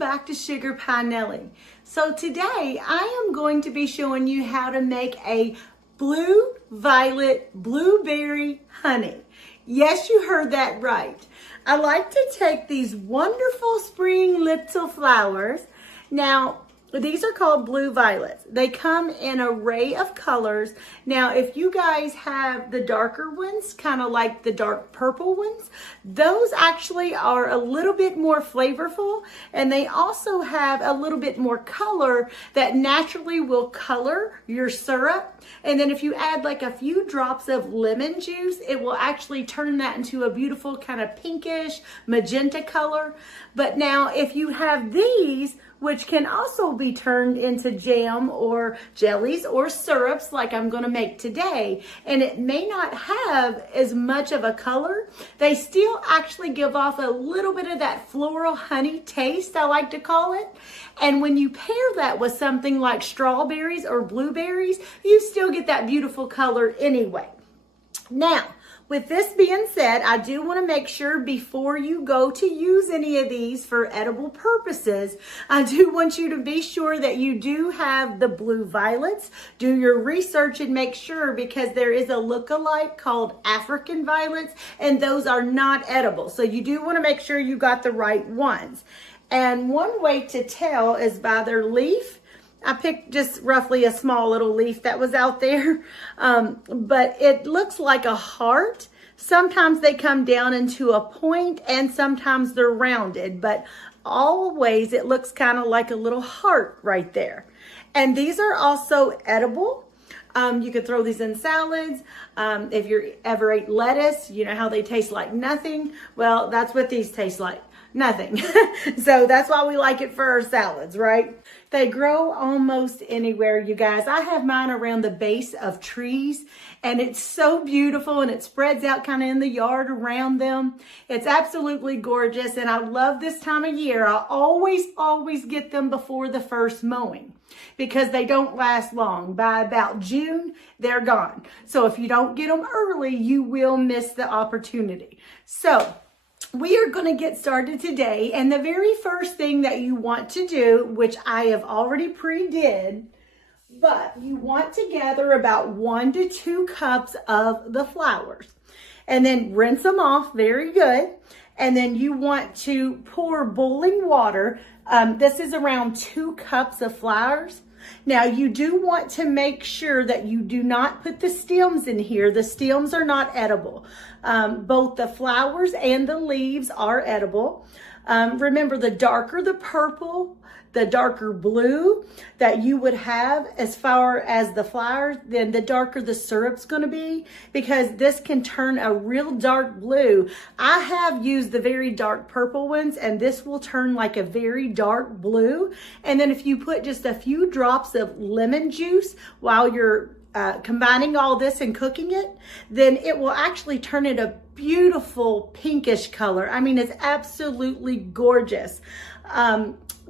back to Sugar Pie Nellie. So today I am going to be showing you how to make a blue violet blueberry honey. Yes, you heard that right. I like to take these wonderful spring little flowers. Now, these are called blue violets. They come in an array of colors. Now, if you guys have the darker ones, kind of like the dark purple ones, those actually are a little bit more flavorful, and they also have a little bit more color that naturally will color your syrup. And then if you add like a few drops of lemon juice, it will actually turn that into a beautiful kind of pinkish magenta color. But now if you have these, which can also be turned into jam or jellies or syrups like I'm gonna make today, and it may not have as much of a color, they still actually give off a little bit of that floral honey taste, I like to call it. And when you pair that with something like strawberries or blueberries, you still get that beautiful color anyway. Now, with this being said, I do want to make sure before you go to use any of these for edible purposes, I do want you to be sure that you do have the blue violets. Do your research and make sure, because there is a look-alike called African violets, and those are not edible. So you do want to make sure you got the right ones. And one way to tell is by their leaf. I picked just roughly a small little leaf that was out there, but it looks like a heart. Sometimes they come down into a point and sometimes they're rounded, but always it looks kind of like a little heart right there. And these are also edible. You could throw these in salads. If you ever ate lettuce, you know how they taste like nothing. Well, that's what these taste like. Nothing. So that's why we like it for our salads, right? They grow almost anywhere, you guys. I have mine around the base of trees, and it's so beautiful, and it spreads out kind of in the yard around them. It's absolutely gorgeous, and I love this time of year. I always get them before the first mowing because they don't last long. By about June, they're gone. So if you don't get them early, you will miss the opportunity. So we are going to get started today, and the very first thing that you want to do, which I have already pre-did, but you want to gather about 1 to 2 cups of the flowers and then rinse them off very good. And then you want to pour boiling water. This is around 2 cups of flowers. Now, you do want to make sure that you do not put the stems in here. The stems are not edible. Both the flowers and the leaves are edible. Remember, the darker the purple, the darker blue that you would have as far as the flowers, then the darker the syrup's going to be, because this can turn a real dark blue. I have used the very dark purple ones, and this will turn like a very dark blue. And then if you put just a few drops of lemon juice while you're combining all this and cooking it, then it will actually turn it a beautiful pinkish color. I mean, it's absolutely gorgeous.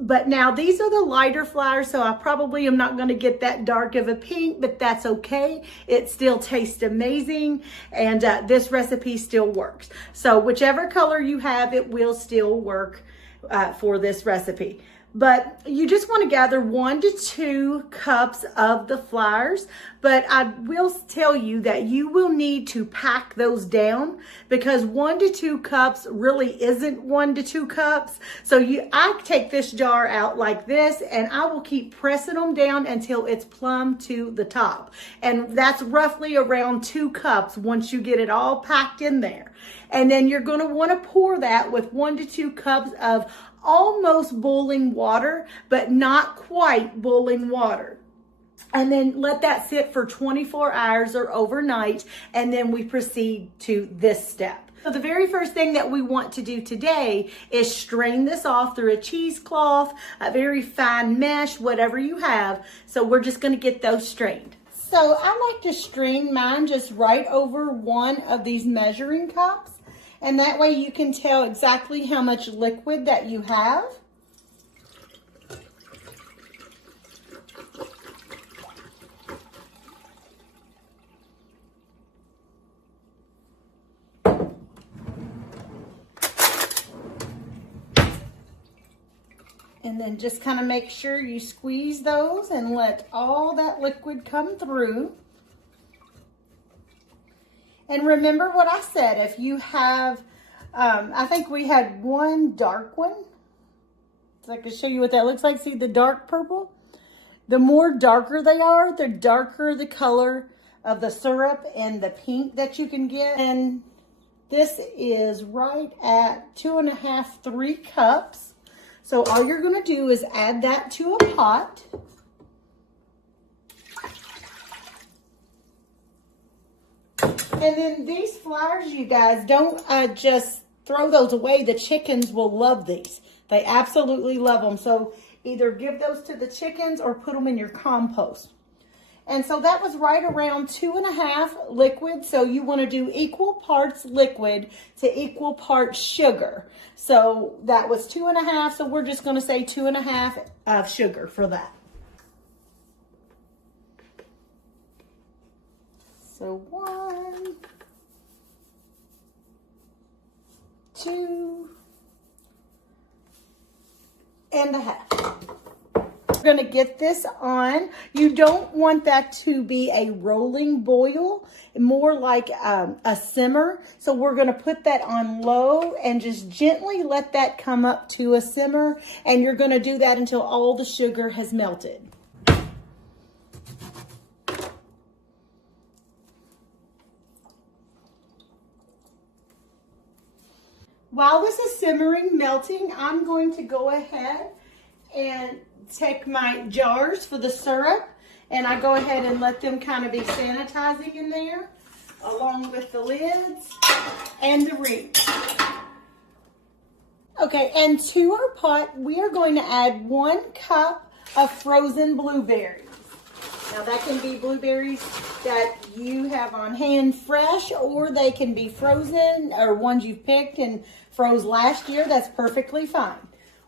But now these are the lighter flowers, so I probably am not going to get that dark of a pink, but that's okay. It still tastes amazing, and this recipe still works. So whichever color you have, it will still work for this recipe. But you just want to gather 1 to 2 cups of the flowers. But I will tell you that you will need to pack those down, because 1 to 2 cups really isn't 1 to 2 cups. So I take this jar out like this, and I will keep pressing them down until it's plumb to the top. And that's roughly around 2 cups once you get it all packed in there. And then you're going to want to pour that with 1 to 2 cups of almost boiling water, but not quite boiling water. And then let that sit for 24 hours or overnight, and then we proceed to this step. So the very first thing that we want to do today is strain this off through a cheesecloth, a very fine mesh, whatever you have. So we're just going to get those strained. So I like to strain mine just right over one of these measuring cups. And that way you can tell exactly how much liquid that you have. And then just kind of make sure you squeeze those and let all that liquid come through. And remember what I said, if you have, I think we had one dark one. So I can show you what that looks like. See the dark purple? The more darker they are, the darker the color of the syrup and the pink that you can get. And this is right at 2.5, 3 cups. So all you're going to do is add that to a pot. And then these flowers, you guys, don't just throw those away. The chickens will love these. They absolutely love them. So either give those to the chickens or put them in your compost. And so that was right around 2.5 liquid. So you want to do equal parts liquid to equal parts sugar. So that was 2.5. So we're just going to say 2.5 of sugar for that. So 1, 2.5. We're going to get this on. You don't want that to be a rolling boil, more like a simmer. So we're going to put that on low and just gently let that come up to a simmer. And you're going to do that until all the sugar has melted. While this is simmering, melting, I'm going to go ahead and take my jars for the syrup, and I go ahead and let them kind of be sanitizing in there, along with the lids and the rings. Okay, and to our pot, we are going to add 1 cup of frozen blueberries. Now that can be blueberries that you have on hand fresh, or they can be frozen, or ones you've picked and froze last year. That's perfectly fine.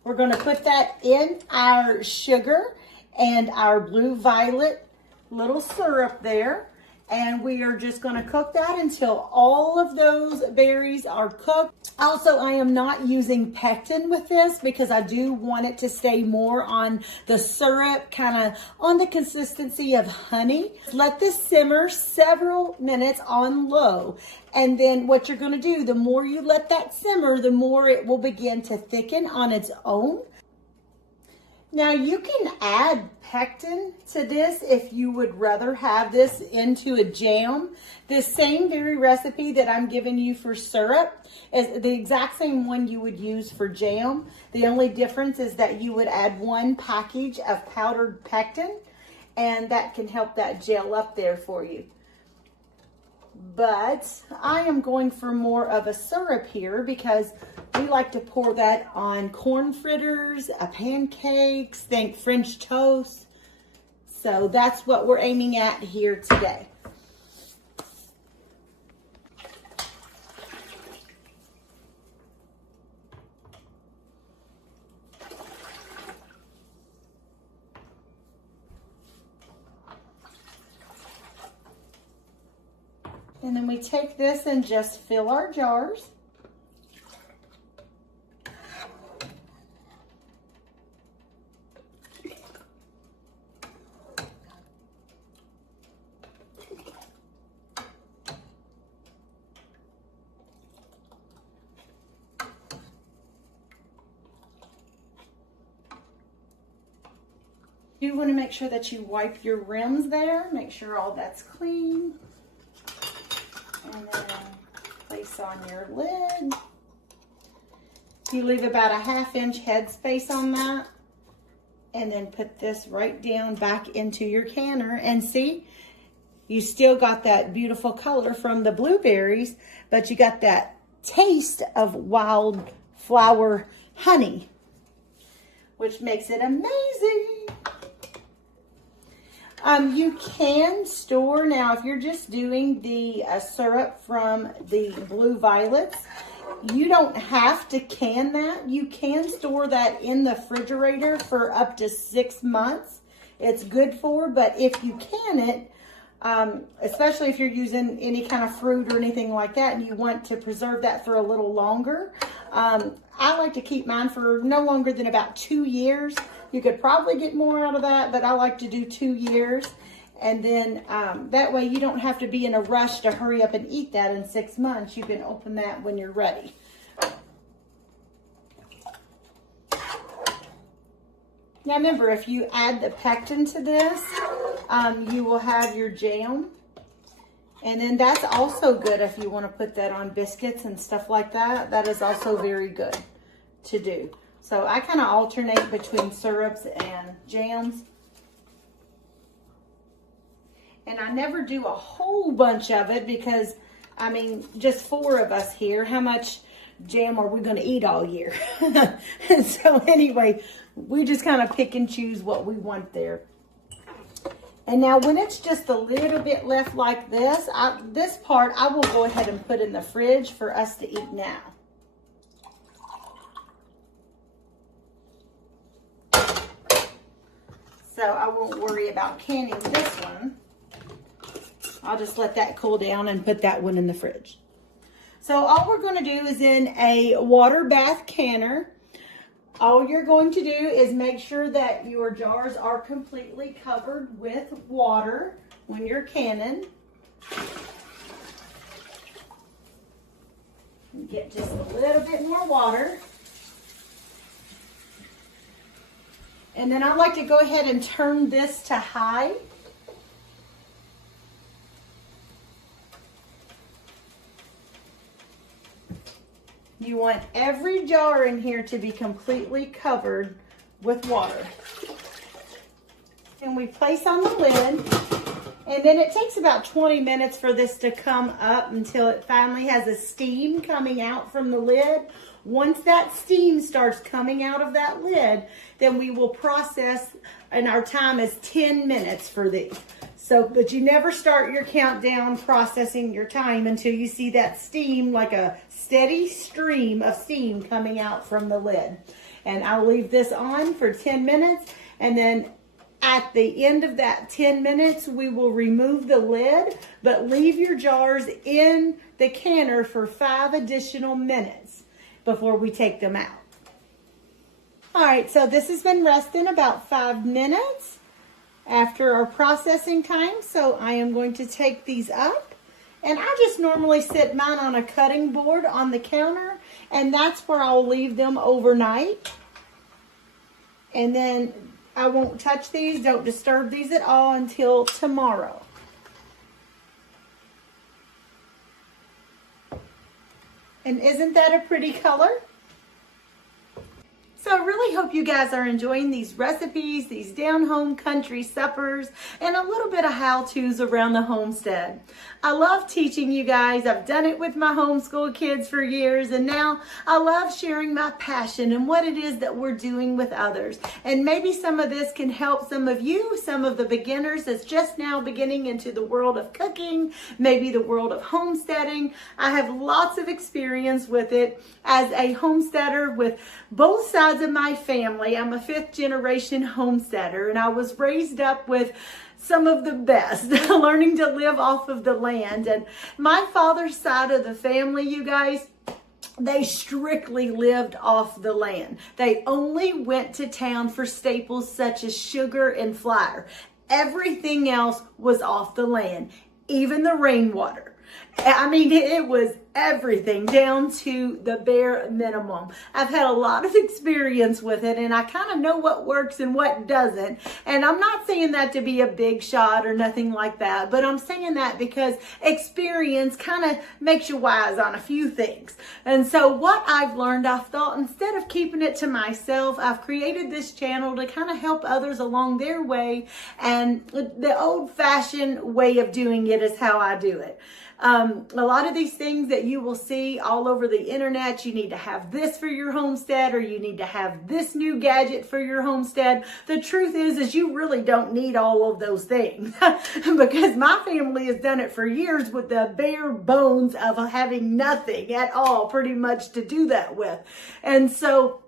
We're going to put that in our sugar and our blue violet little syrup there. And we are just going to cook that until all of those berries are cooked. Also, I am not using pectin with this because I do want it to stay more on the syrup, kind of on the consistency of honey. Let this simmer several minutes on low. And then what you're going to do, the more you let that simmer, the more it will begin to thicken on its own. Now you can add pectin to this if you would rather have this into a jam. The same very recipe that I'm giving you for syrup is the exact same one you would use for jam. The only difference is that you would add 1 package of powdered pectin, and that can help that gel up there for you. But I am going for more of a syrup here because we like to pour that on corn fritters, pancakes, think French toast. So that's what we're aiming at here today. And then we take this and just fill our jars. You want to make sure that you wipe your rims there, make sure all that's clean. And then place on your lid. You leave about a 1/2 inch headspace on that. And then put this right down back into your canner. And see, you still got that beautiful color from the blueberries, but you got that taste of wildflower honey, which makes it amazing. You can store, now if you're just doing the syrup from the blue violets, you don't have to can that. You can store that in the refrigerator for up to 6 months. It's good for, but if you can it, especially if you're using any kind of fruit or anything like that and you want to preserve that for a little longer. I like to keep mine for no longer than about 2 years. You could probably get more out of that, but I like to do 2 years. And then that way you don't have to be in a rush to hurry up and eat that in 6 months. You can open that when you're ready. Now remember, if you add the pectin to this, you will have your jam. And then that's also good if you want to put that on biscuits and stuff like that. That is also very good to do. So I kind of alternate between syrups and jams. And I never do a whole bunch of it because, I mean, just 4 of us here. How much jam are we going to eat all year? And so anyway, we just kind of pick and choose what we want there. And now when it's just a little bit left like this, this part I will go ahead and put in the fridge for us to eat now. So I won't worry about canning this one. I'll just let that cool down and put that one in the fridge. So all we're going to do is in a water bath canner. All you're going to do is make sure that your jars are completely covered with water when you're canning. Get just a little bit more water. And then I like to go ahead and turn this to high. You want every jar in here to be completely covered with water. And we place on the lid, and then it takes about 20 minutes for this to come up until it finally has a steam coming out from the lid. Once that steam starts coming out of that lid, then we will process, and our time is 10 minutes for these. So, but you never start your countdown processing your time until you see that steam, like a steady stream of steam coming out from the lid. And I'll leave this on for 10 minutes. And then at the end of that 10 minutes, we will remove the lid, but leave your jars in the canner for 5 additional minutes before we take them out. All right, so this has been resting about 5 minutes after our processing time. So I am going to take these up, and I just normally sit mine on a cutting board on the counter, and that's where I'll leave them overnight. And then I won't touch these, don't disturb these at all until tomorrow. And isn't that a pretty color? So I really hope you guys are enjoying these recipes, these down-home country suppers, and a little bit of how-tos around the homestead. I love teaching you guys. I've done it with my homeschool kids for years, and now I love sharing my passion and what it is that we're doing with others. And maybe some of this can help some of you, some of the beginners that's just now beginning into the world of cooking, maybe the world of homesteading. I have lots of experience with it as a homesteader with both sides of my family. I'm a 5th generation homesteader, and I was raised up with some of the best, learning to live off of the land. And my father's side of the family, you guys, they strictly lived off the land. They only went to town for staples such as sugar and flour. Everything else was off the land, even the rainwater. I mean, it was everything down to the bare minimum. I've had a lot of experience with it, and I kind of know what works and what doesn't. And I'm not saying that to be a big shot or nothing like that, but I'm saying that because experience kind of makes you wise on a few things. And so what I've learned, I've thought, instead of keeping it to myself, I've created this channel to kind of help others along their way. And the old-fashioned way of doing it is how I do it. A lot of these things that you will see all over the internet, you need to have this for your homestead, or you need to have this new gadget for your homestead. The truth is you really don't need all of those things because my family has done it for years with the bare bones of having nothing at all pretty much to do that with. And so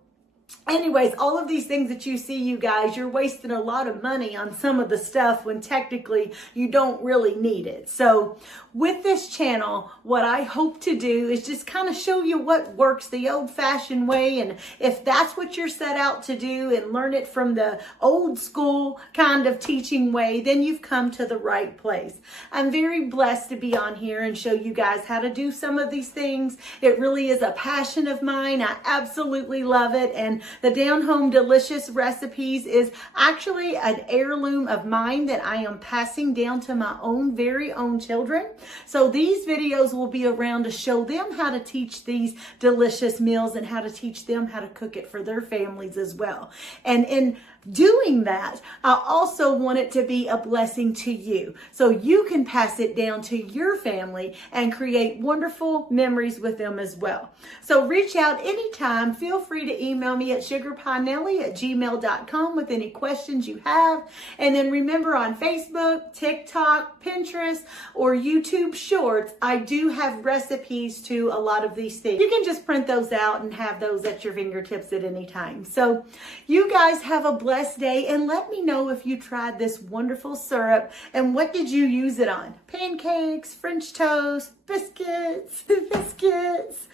anyways, all of these things that you see, you guys, you're wasting a lot of money on some of the stuff when technically you don't really need it. So with this channel, what I hope to do is just kind of show you what works the old-fashioned way. And if that's what you're set out to do and learn it from the old school kind of teaching way, then you've come to the right place. I'm very blessed to be on here and show you guys how to do some of these things. It really is a passion of mine. I absolutely love it. And the Down Home Delicious recipes is actually an heirloom of mine that I am passing down to my own very own children. So these videos will be around to show them how to teach these delicious meals and how to teach them how to cook it for their families as well. And in doing that, I also want it to be a blessing to you, so you can pass it down to your family and create wonderful memories with them as well. So reach out anytime. Feel free to email me at sugarpienelly@gmail.com with any questions you have. And then remember, on Facebook, TikTok, Pinterest, or YouTube Shorts, I do have recipes to a lot of these things. You can just print those out and have those at your fingertips at any time. So you guys have a blessed day, and let me know if you tried this wonderful syrup and what did you use it on? Pancakes, French toast, biscuits, biscuits.